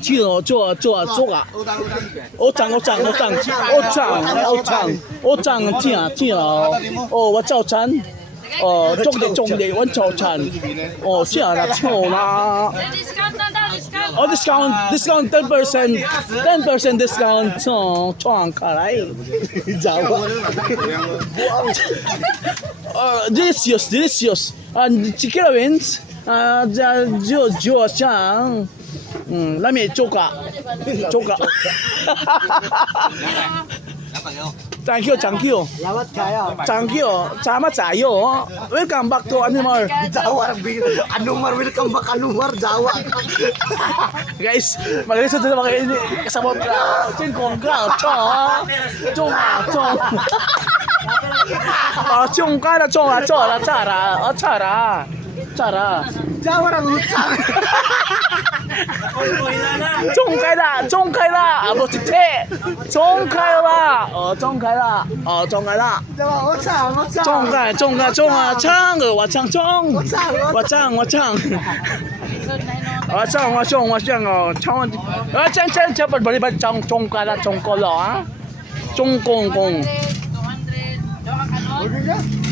去哦，做啊！我涨，听哦！哦，我早餐，哦，中的，我早餐，哦，下啦，错啦！哦，discount 10% discount，创卡来，走delicious，chicken wings，就像。라면 쪼가. Thank you. Lawat kayo. Thank you. Sama tayo. Welcome back to Animal. Jawa. Anumar, welcome back Anumar, Jawa. Guys, magaling sa mga kasabot ka. Chingkong ka. Chong. Chong ka na Chara. Jawa ang utang. 中开了，不是切，中开了，中开了，Jawa, utang. 中啊，唱我唱中，我唱哦，唱中开了，中过了啊，中公公。